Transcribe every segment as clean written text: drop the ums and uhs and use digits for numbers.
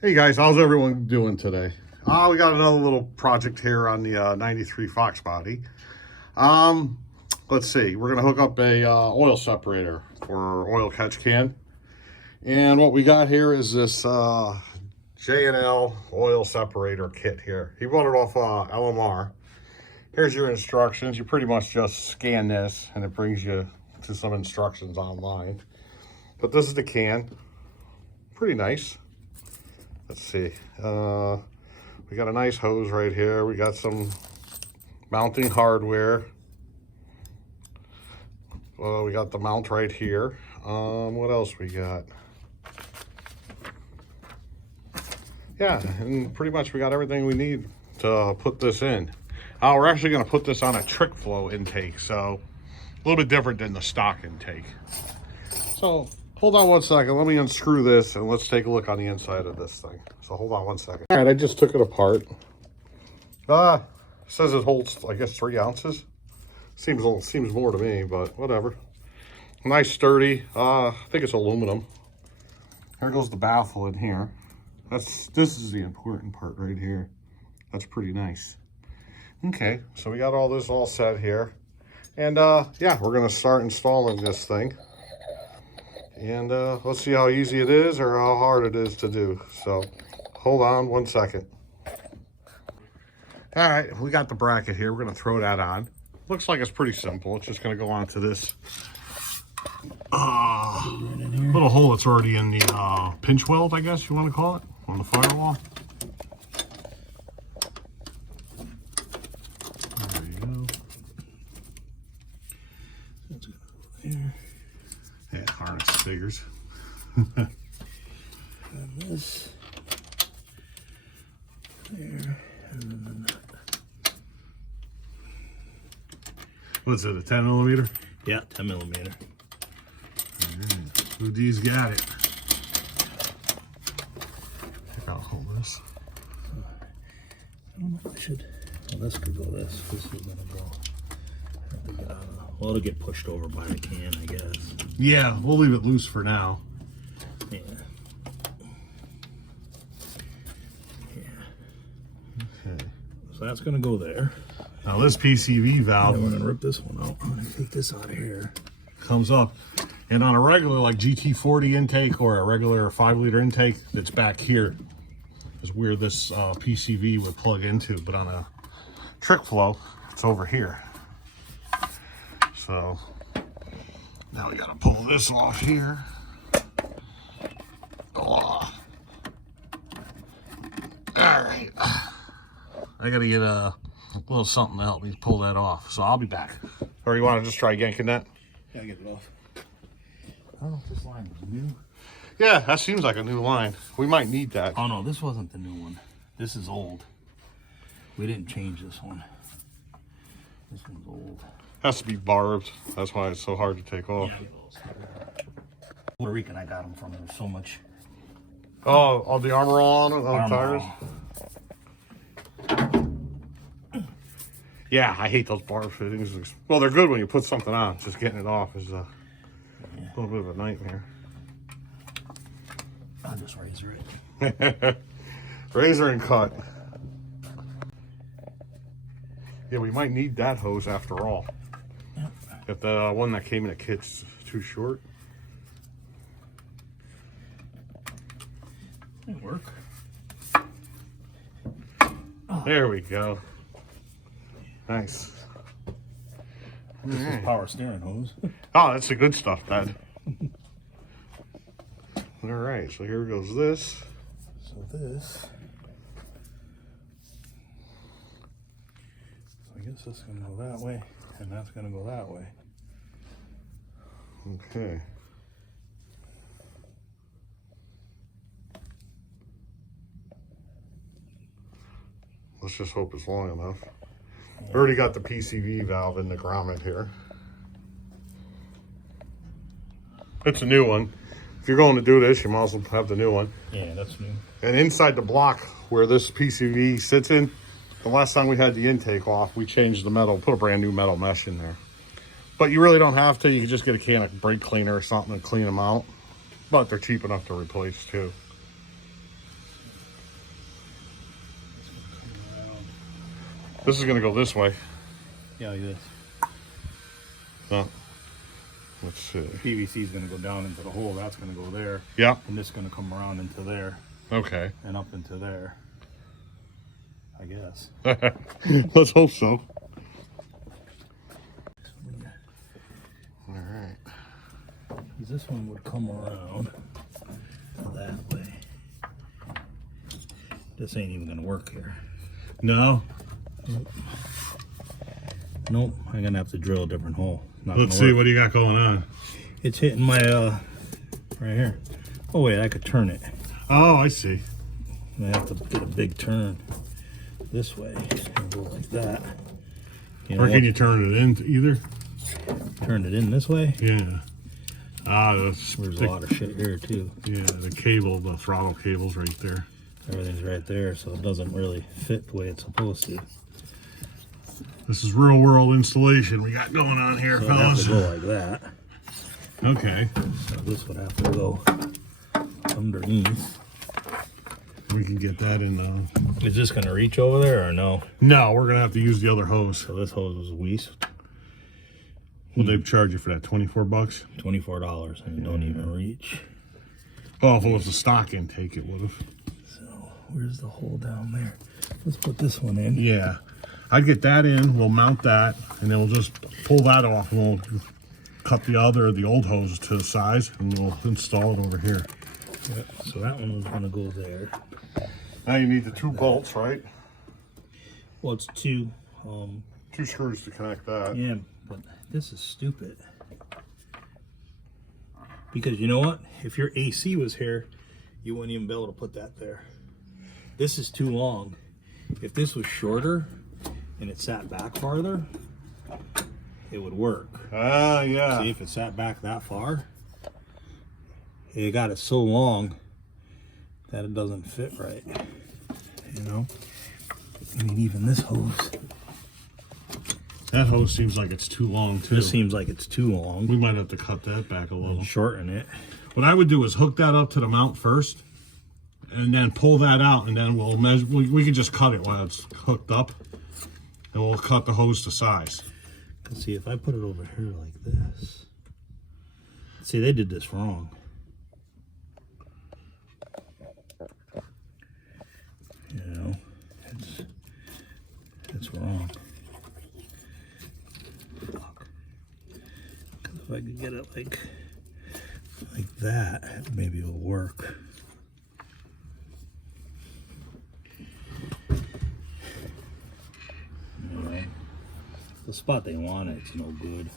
Hey guys, how's everyone doing today? We got another little project here on the 93 Foxbody. Let's see, we're gonna hook up a oil separator for our oil catch can. And what we got here is this J&L oil separator kit here. He bought it off LMR. Here's your instructions. You pretty much just scan this and it brings you to some instructions online. But this is the can. Pretty nice. Let's see, we got a nice hose right here. We got some mounting hardware. We got the mount right here. What else we got? Yeah, and pretty much we got everything we need to put this in. We're actually gonna put this on a trick flow intake, so a little bit different than the stock intake. So hold on one second, let me unscrew this and let's take a look on the inside of this thing. So hold on one second. All right, I just took it apart. It says it holds, I guess, 3 ounces. Seems more to me, but whatever. Nice, sturdy. I think it's aluminum. Here goes the baffle in here. This is the important part right here. That's pretty nice. Okay, so we got all this all set here. And yeah, we're gonna start installing this thing. And let's see how easy it is or how hard it is to do. So hold on one second. All right, we got the bracket here. We're gonna throw that on. Looks like it's pretty simple. It's just gonna go onto this little hole that's already in the pinch weld, I guess you wanna call it, on the firewall. There you go. That's gonna go there. Yeah, harness figures. And this there, and then the nut. What's it, a 10 millimeter? Yeah, 10 millimeter. Right. Ud's got it. I think I'll hold this. I don't know if I should. Well, this could go this. This is gonna go. Have to get out of the, well, it'll get pushed over by the can, I guess. Yeah, we'll leave it loose for now. Yeah. Okay. So that's gonna go there. Now this PCV valve, And we're gonna rip this one out. I'm gonna take this out of here. comes up, and on a regular like GT40 intake or a regular 5-liter intake, that's back here is where this PCV would plug into. But on a trick flow, it's over here. So now we gotta pull this off here. Oh. All right, I gotta get a little something to help me pull that off. So I'll be back. Or you want to just try yanking that? Yeah, get it off. I don't know if this line is new. Yeah, that seems like a new line. We might need that. Oh no, this wasn't the new one. This is old. We didn't change this one. This one's old. Has to be barbed. That's why it's so hard to take off. Yeah, Puerto Rican, I got them from. There's so much. Oh, all the armor on the tires? Yeah, I hate those barb fittings. Well, they're good when you put something on. Just getting it off is a little bit of a nightmare. I'll just razor it. Razor and cut. Yeah, we might need that hose after all. Yep. If the one that came in a kit's too short. It'll work. There we go. Nice. This is power steering hose. Oh, that's the good stuff, Dad. All right, so here goes this. So this. I guess this is gonna go that way, and that's gonna go that way. Okay. Let's just hope it's long enough. I already got the PCV valve in the grommet here. It's a new one. If you're going to do this, you might as well have the new one. Yeah, that's new. And inside the block where this PCV sits in, the last time we had the intake off, we changed the metal, put a brand new metal mesh in there. But you really don't have to. You can just get a can of brake cleaner or something and clean them out. But they're cheap enough to replace too. This is gonna go this way. Yeah, like this. Huh. Let's see. PVC is going to go down into the hole. That's going to go there. Yeah. And this is going to come around into there. Okay. And up into there. I guess. Let's hope so. All right. This one would come around that way. This ain't even going to work here. No. Nope. I'm going to have to drill a different hole. Let's see, what do you got going on? It's hitting my, right here. Oh, wait, I could turn it. Oh, I see. I have to get a big turn this way and go like that. Or can you turn it in either? Turn it in this way? Yeah. There's a lot of shit here, too. Yeah, the cable, the throttle cable's right there. Everything's right there, so it doesn't really fit the way it's supposed to. This is real world installation we got going on here, So fellas. it'd have to go like that. Okay. So this would have to go underneath. We can get that in though. Is this gonna reach over there or no? No, we're gonna have to use the other hose. So this hose was Weiss. What they charge you for that? 24 bucks? $24, and it don't even reach. Oh, if it was a stock intake, it would have. So where's the hole down there? Let's put this one in. Yeah. I'd get that in, we'll mount that, and then we'll just pull that off, and we'll cut the old hose to size, and we'll install it over here. Yep. So that one was gonna go there. Now you need the two bolts, right? Well, it's two. Two screws to connect that. Yeah, but this is stupid. Because you know what? If your AC was here, you wouldn't even be able to put that there. This is too long. If this was shorter and it sat back farther, it would work. Ah, yeah. See, if it sat back that far, it got it so long that it doesn't fit right. You know? I mean, even this hose. That hose seems like it's too long, too. This seems like it's too long. We might have to cut that back a little. Shorten it. What I would do is hook that up to the mount first, and then pull that out, and then we'll measure. We can just cut it while it's hooked up, and we'll cut the hose to size. Cause see, if I put it over here like this, see, they did this wrong. You know, it's wrong. Cause if I could get it like that, maybe it'll work. The spot they want it's no good.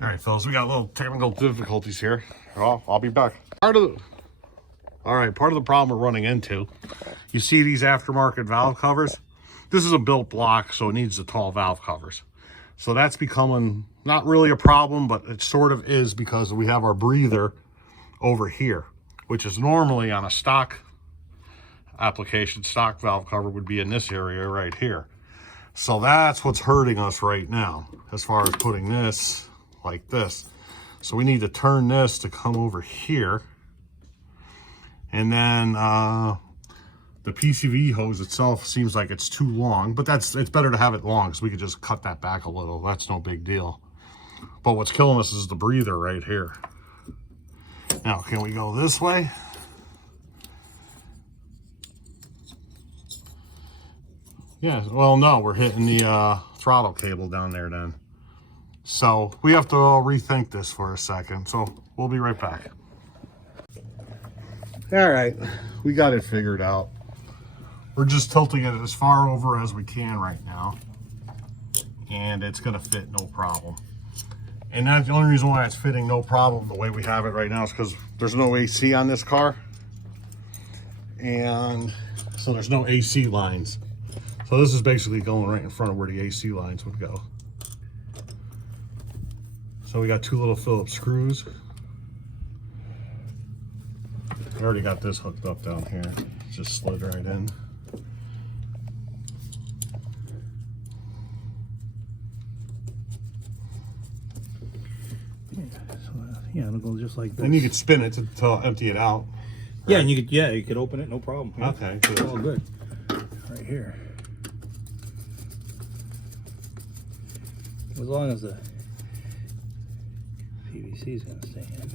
All right, fellas, we got a little technical difficulties here. I'll be back. Part of the problem we're running into, you see these aftermarket valve covers? This is a built block, so it needs the tall valve covers. So that's becoming not really a problem, but it sort of is because we have our breather over here, which is normally on a stock application. Stock valve cover would be in this area right here. So that's what's hurting us right now as far as putting this like this. So we need to turn this to come over here. And then the PCV hose itself seems like it's too long, but it's better to have it long because we could just cut that back a little. That's no big deal. But what's killing us is the breather right here. Now, can we go this way? Yeah, well, no, we're hitting the throttle cable down there then. So we have to rethink this for a second. So we'll be right back. All right, we got it figured out. We're just tilting it as far over as we can right now. And it's gonna fit no problem. And that's the only reason why it's fitting no problem the way we have it right now is because there's no AC on this car. And so there's no AC lines. So this is basically going right in front of where the AC lines would go. So we got two little Phillips screws. I already got this hooked up down here. Just slid right in. Yeah, it'll go just like this. And you could spin it to empty it out. Yeah, and you could open it, no problem. Okay, It's all good. Right here. As long as the PVC is going to stay in.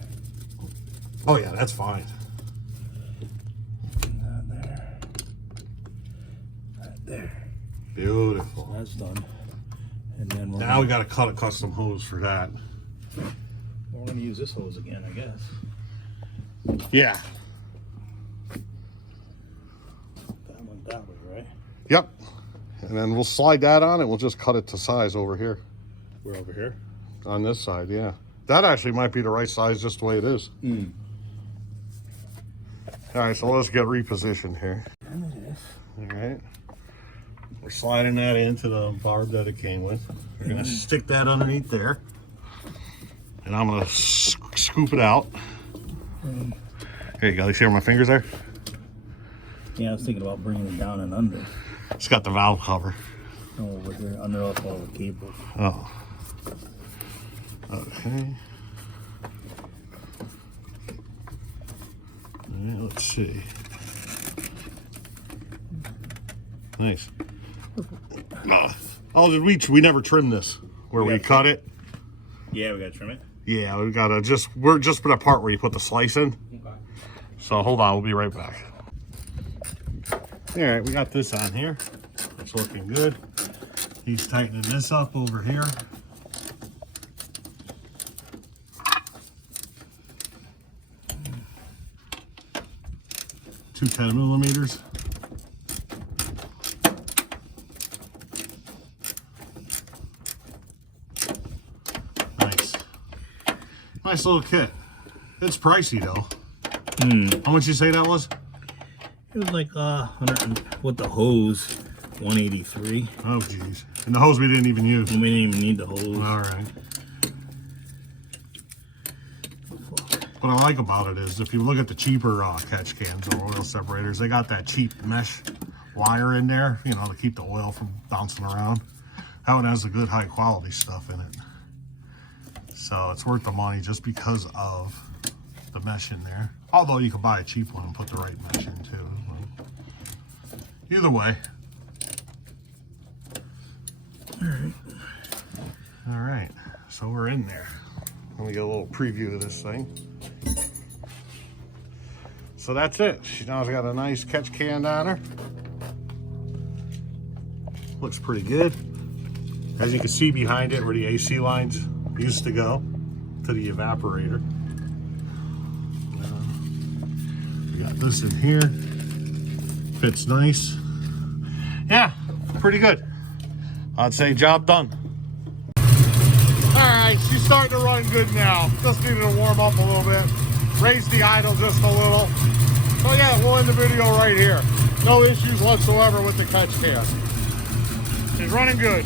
Oh yeah, that's fine. Not there. Not there. Beautiful. So that's done. And then Now we got to cut a custom hose for that. we're going to use this hose again, I guess. Yeah. That one that way, right? Yep. And then we'll slide that on and we'll just cut it to size over here. We're over here. On this side, yeah. That actually might be the right size just the way it is. Mm. All right, so let's get repositioned here. And it is. All right. We're sliding that into the barb that it came with. We're gonna stick that underneath there. And I'm gonna scoop it out. Here you go, you see where my fingers are? Yeah, I was thinking about bringing it down and under. It's got the valve cover. No, over here, under all the cables. Oh. Okay. All right, let's see. Nice. Oh, did we never trimmed this where we cut it? Yeah, we gotta trim it. Yeah, we gotta we're just for the part where you put the slice in. Okay. So hold on, we'll be right back. All right, we got this on here. It's looking good. He's tightening this up over here. Two 10mm. Nice. Nice little kit. It's pricey though. How much you say that was? It was like 100 with the hose, 183. Oh geez. And the hose we didn't even use. And we didn't even need the hose. All right. What I like about it is if you look at the cheaper catch cans or oil separators, they got that cheap mesh wire in there, you know, to keep the oil from bouncing around. That one has the good high quality stuff in it. So it's worth the money just because of the mesh in there. Although you could buy a cheap one and put the right mesh in too. Either way. All right, so we're in there. Let me get a little preview of this thing. So that's it. She now's got a nice catch can on her. Looks pretty good. As you can see behind it where the AC lines used to go to the evaporator. We got this in here. Fits nice. Yeah, pretty good. I'd say job done. All right, she's starting to run good now. Just needed to warm up a little bit. Raise the idle just a little. So yeah, we'll end the video right here. No issues whatsoever with the catch can. She's running good.